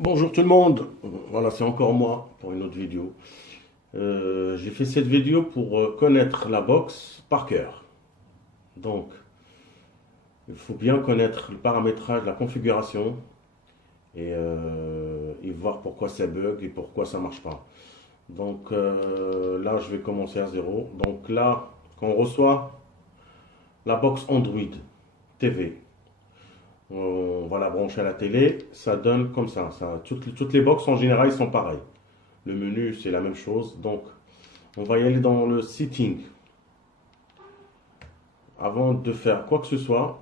Bonjour tout le monde, voilà c'est encore moi pour une autre vidéo. J'ai fait cette vidéo pour connaître la box par cœur. Donc il faut bien connaître le paramétrage, la configuration et voir pourquoi ça bug et pourquoi ça marche pas. Donc là je vais commencer à zéro. Donc là quand on reçoit la box Android TV, on va la brancher à la télé, ça donne comme ça. Toutes les box en général ils sont pareils. Le menu c'est la même chose. Donc on va y aller dans le setting. Avant de faire quoi que ce soit,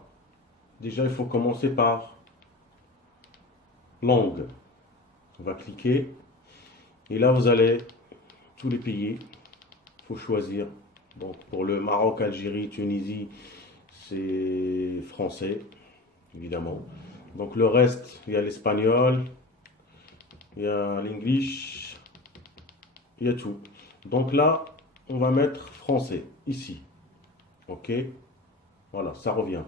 déjà il faut commencer par langue. On va cliquer et là vous allez tous les pays. Il faut choisir. Donc pour le Maroc, Algérie, Tunisie, c'est français évidemment. Donc le reste, il y a l'espagnol, il y a l'english, il y a tout. Donc là, on va mettre français ici. Ok, voilà, ça revient.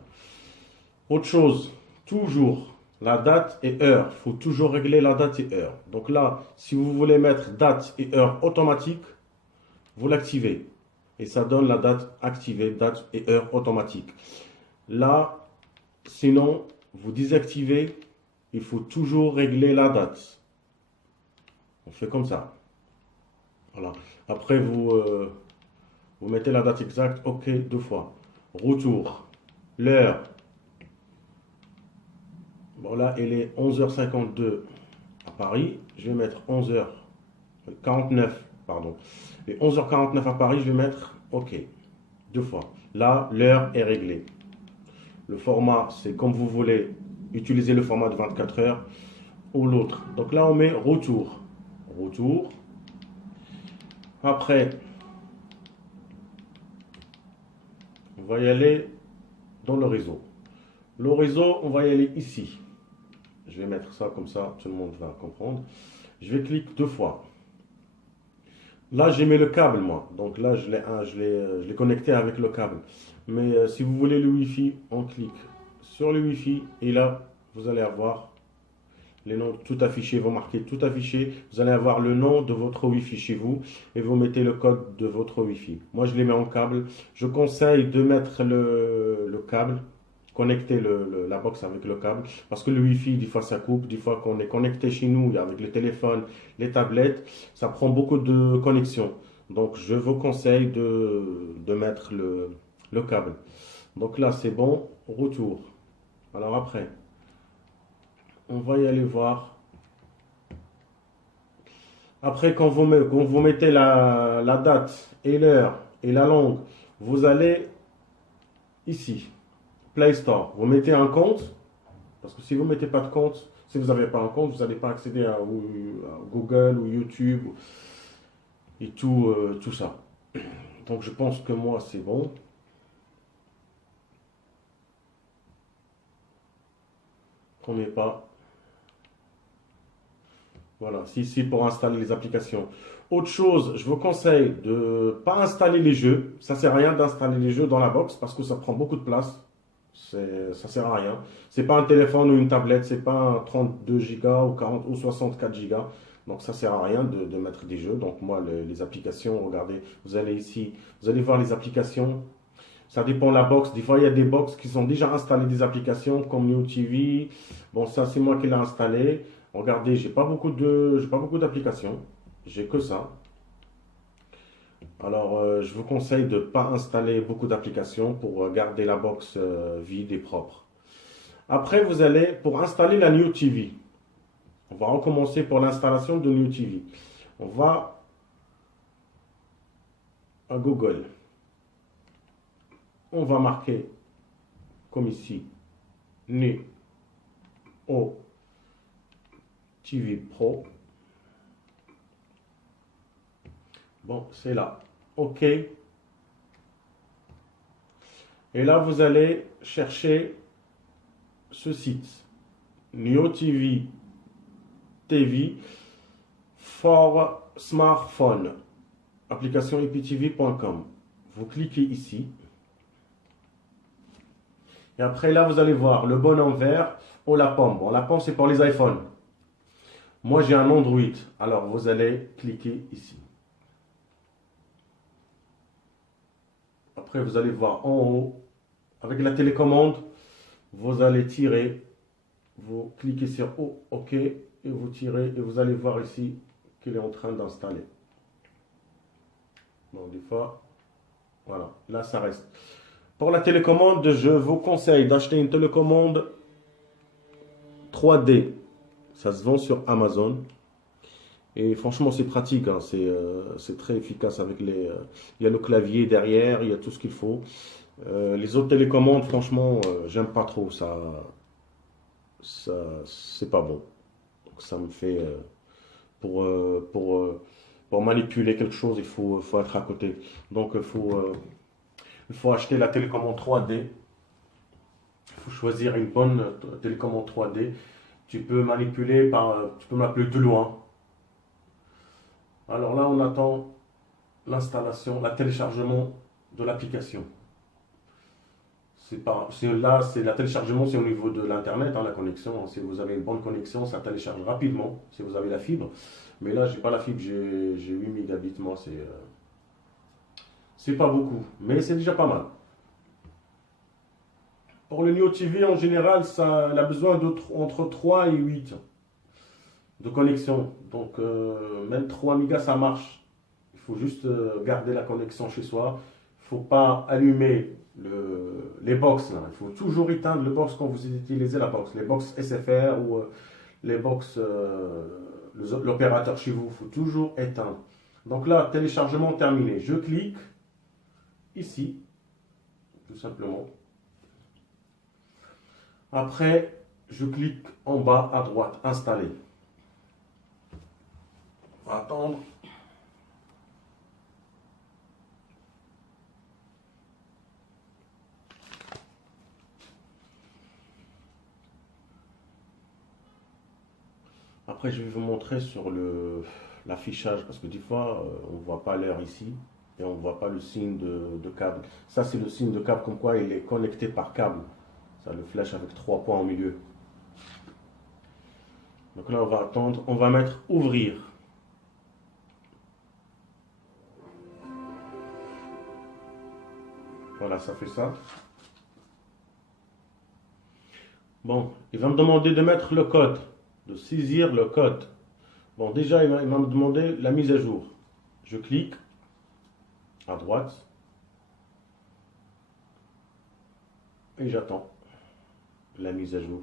Autre chose, toujours la date et heure. Il faut toujours régler la date et heure. Donc là, si vous voulez mettre date et heure automatique, vous l'activez. Et ça donne la date activée, date et heure automatique. Là, sinon, vous désactivez, il faut toujours régler la date. On fait comme ça. Voilà. Après, vous mettez la date exacte, ok, deux fois. Retour, l'heure. Bon, là, elle est 11h52 à Paris. Je vais mettre 11h49, pardon. Et 11h49 à Paris, je vais mettre OK. Deux fois. Là, l'heure est réglée. Le format, c'est comme vous voulez utiliser le format de 24 heures ou l'autre. Donc là, on met retour. Retour. Après, on va y aller dans le réseau. Le réseau, on va y aller ici. Je vais mettre ça comme ça, tout le monde va comprendre. Je vais cliquer deux fois. Là, j'ai mis le câble, moi. Donc là, je l'ai connecté avec le câble. Mais si vous voulez le Wi-Fi, on clique sur le Wi-Fi et là, vous allez avoir les noms tout affichés. Vous marquez tout affiché. Vous allez avoir le nom de votre Wi-Fi chez vous et vous mettez le code de votre Wi-Fi. Moi, je les mets en câble. Je conseille de mettre le câble, connecter la box avec le câble parce que le Wi-Fi, des fois, ça coupe. Des fois, qu'on est connecté chez nous avec le téléphone, les tablettes, ça prend beaucoup de connexion. Donc, je vous conseille de mettre le câble. Donc là, c'est bon. Retour. Alors après, on va y aller voir. Après, quand vous mettez la date et l'heure et la langue, vous allez ici, Play Store. Vous mettez un compte, parce que si vous ne mettez pas de compte, si vous n'avez pas un compte, vous n'allez pas accéder à Google ou YouTube et tout ça. Donc je pense que moi, c'est bon. Premier pas. Voilà, c'est ici pour installer les applications. Autre chose, je vous conseille de ne pas installer les jeux. Ça ne sert à rien d'installer les jeux dans la box parce que ça prend beaucoup de place. Ça sert à rien. C'est pas un téléphone ou une tablette, c'est pas un 32 Go ou 40 ou 64 Go. Donc ça sert à rien de mettre des jeux. Donc moi, les applications, regardez, vous allez ici, vous allez voir les applications. Ça dépend de la box. Des fois, il y a des box qui sont déjà installées des applications comme NewTV. Bon, ça, c'est moi qui l'ai installé. Regardez, j'ai pas beaucoup d'applications. J'ai que ça. Alors, je vous conseille de ne pas installer beaucoup d'applications pour garder la box vide et propre. Après, vous allez, pour installer la New TV, on va recommencer pour l'installation de New TV. On va à Google. On va marquer, comme ici, New TV Pro. Bon, c'est là. OK. Et là, vous allez chercher ce site. Neo TV for smartphone. Application iptv.com. Vous cliquez ici. Et après, là, vous allez voir le bonhomme vert ou la pomme. Bon, la pomme, c'est pour les iPhones. Moi, j'ai un Android. Alors, vous allez cliquer ici. Après, vous allez voir en haut, avec la télécommande, vous allez tirer, vous cliquez sur OK et vous tirez et vous allez voir ici qu'il est en train d'installer. Donc, des fois, voilà, là, ça reste. Pour la télécommande, je vous conseille d'acheter une télécommande 3D. Ça se vend sur Amazon. Et franchement, c'est pratique, hein. C'est très efficace avec il y a le clavier derrière, il y a tout ce qu'il faut. Les autres télécommandes, franchement, j'aime pas trop. C'est pas bon. Donc, ça me fait pour, euh, pour, euh, pour manipuler quelque chose, faut être à côté. Donc, il faut acheter la télécommande 3D. Il faut choisir une bonne télécommande 3D. Tu peux m'appeler de loin. Alors là, on attend l'installation, le téléchargement de l'application. Là, c'est la téléchargement, c'est au niveau de l'internet, hein, la connexion. Si vous avez une bonne connexion, ça télécharge rapidement. Si vous avez la fibre, mais là, j'ai pas la fibre, j'ai 8 mégabits. Moi, c'est pas beaucoup, mais c'est déjà pas mal. Pour le Neo TV, en général, elle a besoin entre 3 et 8 de connexion. Donc, même 3 mégas, ça marche. Il faut juste garder la connexion chez soi. Il ne faut pas allumer les box, là. Il faut toujours éteindre le box quand vous utilisez la box. Les box SFR ou les box, l'opérateur chez vous, il faut toujours éteindre. Donc là, téléchargement terminé. Je clique ici, tout simplement. Après, je clique en bas à droite, installer. On va attendre. Après, je vais vous montrer sur l'affichage, parce que des fois, on ne voit pas l'heure ici, et on ne voit pas le signe de câble. Ça, c'est le signe de câble, comme quoi il est connecté par câble. Ça le flèche avec 3 points au milieu. Donc là, on va attendre, on va mettre ouvrir. Voilà, ça fait ça. Bon, il va me demander de mettre le code, de saisir le code. Bon, déjà, il va me demander la mise à jour. Je clique à droite et j'attends la mise à jour.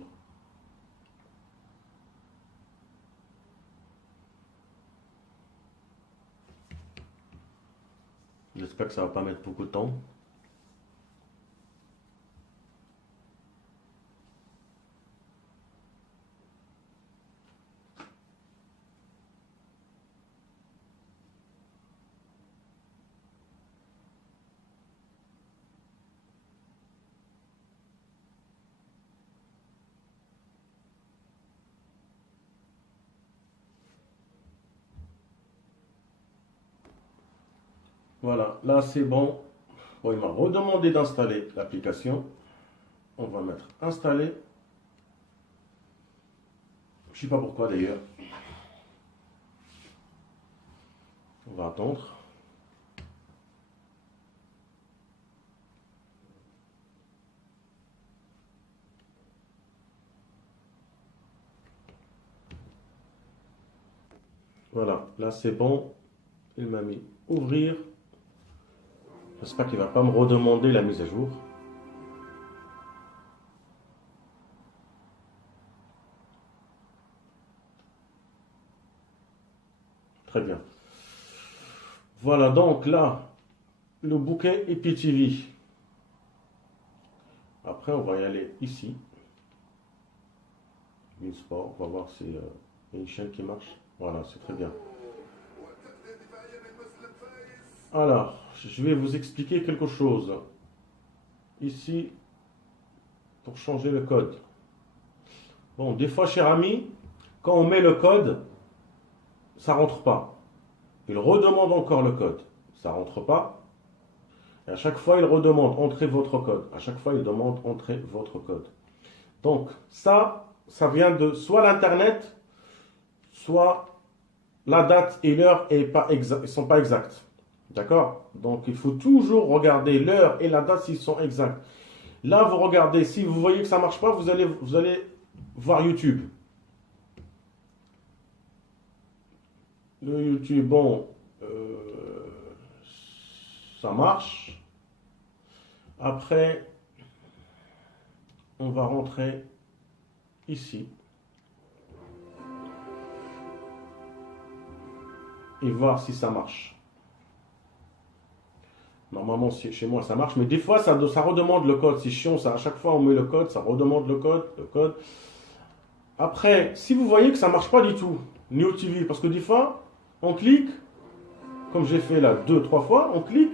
J'espère que ça va pas mettre beaucoup de temps. Voilà, là c'est bon. Bon, il m'a redemandé d'installer l'application. On va mettre installer. Je ne sais pas pourquoi d'ailleurs. On va attendre. Voilà, là c'est bon. Il m'a mis ouvrir. J'espère qu'il ne va pas me redemander la mise à jour. Très bien. Voilà, donc là, le bouquet IPTV. Après, on va y aller ici. Sport, on va voir s'il y a une chaîne qui marche. Voilà, c'est très bien. Alors, je vais vous expliquer quelque chose. Ici, pour changer le code. Bon, des fois, cher ami, quand on met le code, ça rentre pas. Il redemande encore le code. Ça rentre pas. Et à chaque fois, il redemande entrez votre code. À chaque fois, il demande entrez votre code. Donc, ça vient de soit l'internet, soit la date et l'heure ne sont pas exactes. D'accord? Donc il faut toujours regarder l'heure et la date s'ils sont exacts. Là, vous regardez, si vous voyez que ça ne marche pas, vous allez voir YouTube. Le YouTube, bon, ça marche. Après, on va rentrer ici et voir si ça marche. Normalement, chez moi, ça marche, mais des fois, ça redemande le code. C'est chiant, ça. À chaque fois, on met le code, ça redemande le code. Après, si vous voyez que ça ne marche pas du tout, Neo TV, parce que des fois, on clique, comme j'ai fait là 2-3 fois, on clique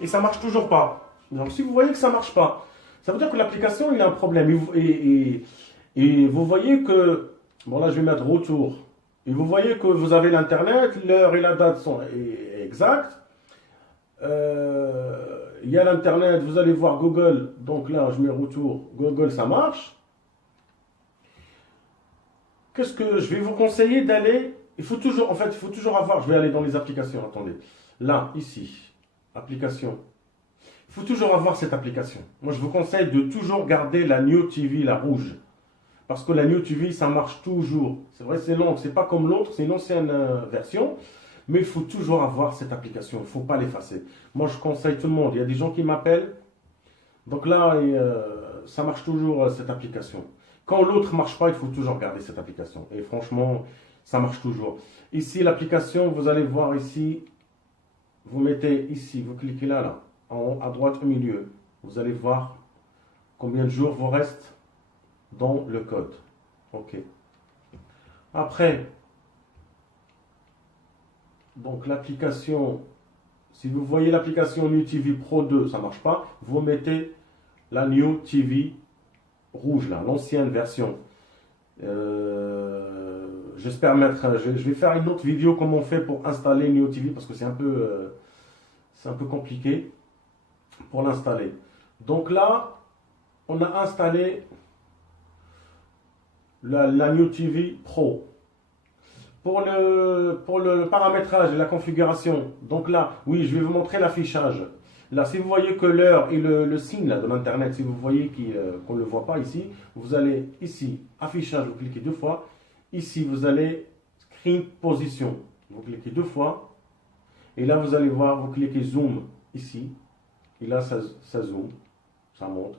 et ça ne marche toujours pas. Donc, si vous voyez que ça ne marche pas, ça veut dire que l'application, il a un problème. Et vous voyez que, bon là, je vais mettre retour. Et vous voyez que vous avez l'internet, l'heure et la date sont exactes. Il y a l'internet, vous allez voir Google, donc là je mets retour, Google ça marche. Qu'est-ce que je vais vous conseiller d'aller, il faut toujours avoir, je vais aller dans les applications, attendez, là, ici, application, il faut toujours avoir cette application. Moi je vous conseille de toujours garder la Neo TV, la rouge, parce que la Neo TV ça marche toujours, c'est vrai c'est long, c'est pas comme l'autre, c'est une ancienne version. Mais il faut toujours avoir cette application, il ne faut pas l'effacer. Moi, je conseille tout le monde. Il y a des gens qui m'appellent. Donc là, ça marche toujours, cette application. Quand l'autre ne marche pas, il faut toujours garder cette application. Et franchement, ça marche toujours. Ici, l'application, vous allez voir ici. Vous mettez ici, vous cliquez là, en haut, à droite, au milieu. Vous allez voir combien de jours vous reste dans le code. OK. Après, donc l'application, si vous voyez l'application Neo TV Pro 2, ça ne marche pas, vous mettez la Neo TV rouge, là, l'ancienne version. J'espère je vais faire une autre vidéo comment on fait pour installer Neo TV parce que c'est un peu compliqué pour l'installer. Donc là, on a installé la Neo TV Pro. Pour le paramétrage et la configuration, donc là, oui, je vais vous montrer l'affichage. Là, si vous voyez que l'heure et le signe là, de l'internet, si vous voyez qu'on ne le voit pas ici, vous allez ici, affichage, vous cliquez 2 fois. Ici, vous allez screen position, vous cliquez 2 fois. Et là, vous allez voir, vous cliquez zoom ici. Et là, ça zoom, ça monte.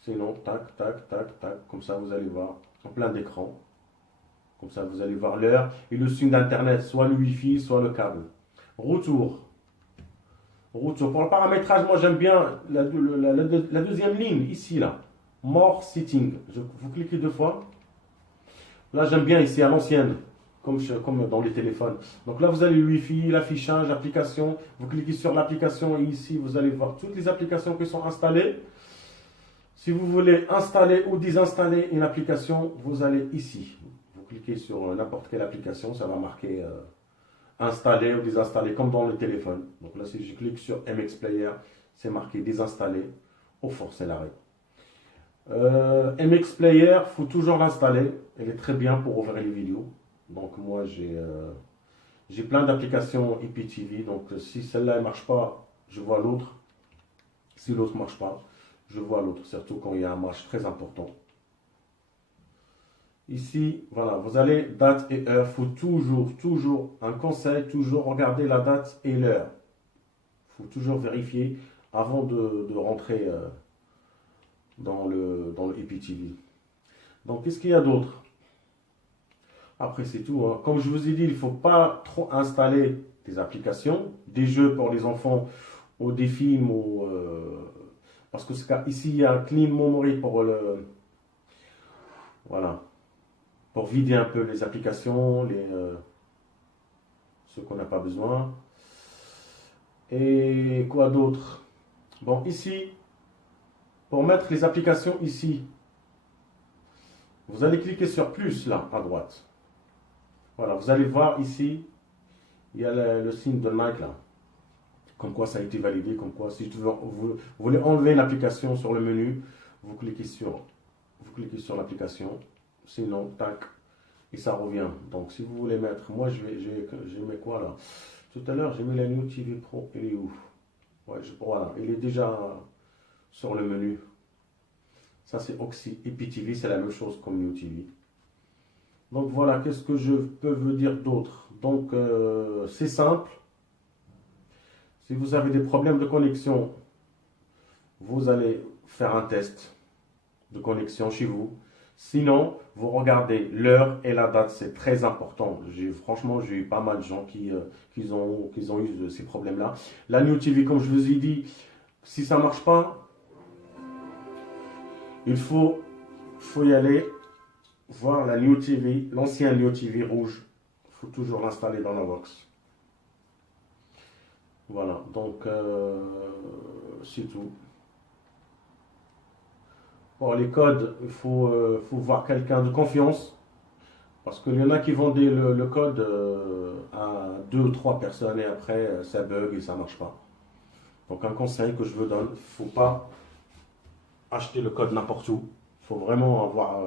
Sinon, tac, tac, tac, tac, comme ça, vous allez voir en plein d'écran. Comme ça, vous allez voir l'heure et le signe d'internet, soit le Wi-Fi, soit le câble. Retour. Retour. Pour le paramétrage, moi j'aime bien la deuxième ligne, ici, là. More Setting. Vous cliquez 2 fois. Là, j'aime bien ici, à l'ancienne, comme dans les téléphones. Donc là, vous avez le Wi-Fi, l'affichage, l'application. Vous cliquez sur l'application et ici, vous allez voir toutes les applications qui sont installées. Si vous voulez installer ou désinstaller une application, vous allez ici. Cliquez sur n'importe quelle application, ça va marquer installer ou désinstaller comme dans le téléphone. Donc là, si je clique sur MX Player, c'est marqué désinstaller ou forcer l'arrêt. MX Player, il faut toujours l'installer. Elle est très bien pour ouvrir les vidéos. Donc moi, j'ai plein d'applications IPTV. Donc si celle-là ne marche pas, je vois l'autre. Si l'autre ne marche pas, je vois l'autre. Surtout quand il y a un match très important. Ici, voilà, vous allez date et heure. Il faut toujours, un conseil, toujours regarder la date et l'heure. Il faut toujours vérifier avant de rentrer dans le IPTV. Donc, qu'est-ce qu'il y a d'autre? Après, c'est tout, hein. Comme je vous ai dit, il ne faut pas trop installer des applications, des jeux pour les enfants ou des films. Parce que ici, il y a un clean memory pour le... Voilà. Pour vider un peu les applications, ceux qu'on n'a pas besoin. Et quoi d'autre? Bon, ici, pour mettre les applications ici, vous allez cliquer sur plus, là, à droite. Voilà, vous allez voir ici, il y a le signe de Nike, là. Comme quoi ça a été validé, comme quoi si vous voulez enlever une application sur le menu, vous cliquez sur l'application. Sinon, tac. et ça revient. Donc si vous voulez mettre, moi j'ai mis quoi là? Tout à l'heure j'ai mis la New TV Pro, il est où? Ouais, voilà, il est déjà sur le menu. Ça c'est Oxy IPTV, c'est la même chose comme New TV. Donc voilà, qu'est-ce que je peux vous dire d'autre? Donc c'est simple. Si vous avez des problèmes de connexion, vous allez faire un test de connexion chez vous. Sinon, vous regardez l'heure et la date, c'est très important. Franchement, j'ai eu pas mal de gens qui ont eu ces problèmes-là. La New TV, comme je vous ai dit, si ça ne marche pas, il faut y aller voir la New TV, l'ancien New TV rouge. Il faut toujours l'installer dans la box. Voilà, donc c'est tout. Pour les codes, il faut voir quelqu'un de confiance. Parce qu'il y en a qui vendaient le code à deux ou trois personnes et après ça bug et ça ne marche pas. Donc un conseil que je vous donne, il ne faut pas acheter le code n'importe où. Il faut vraiment avoir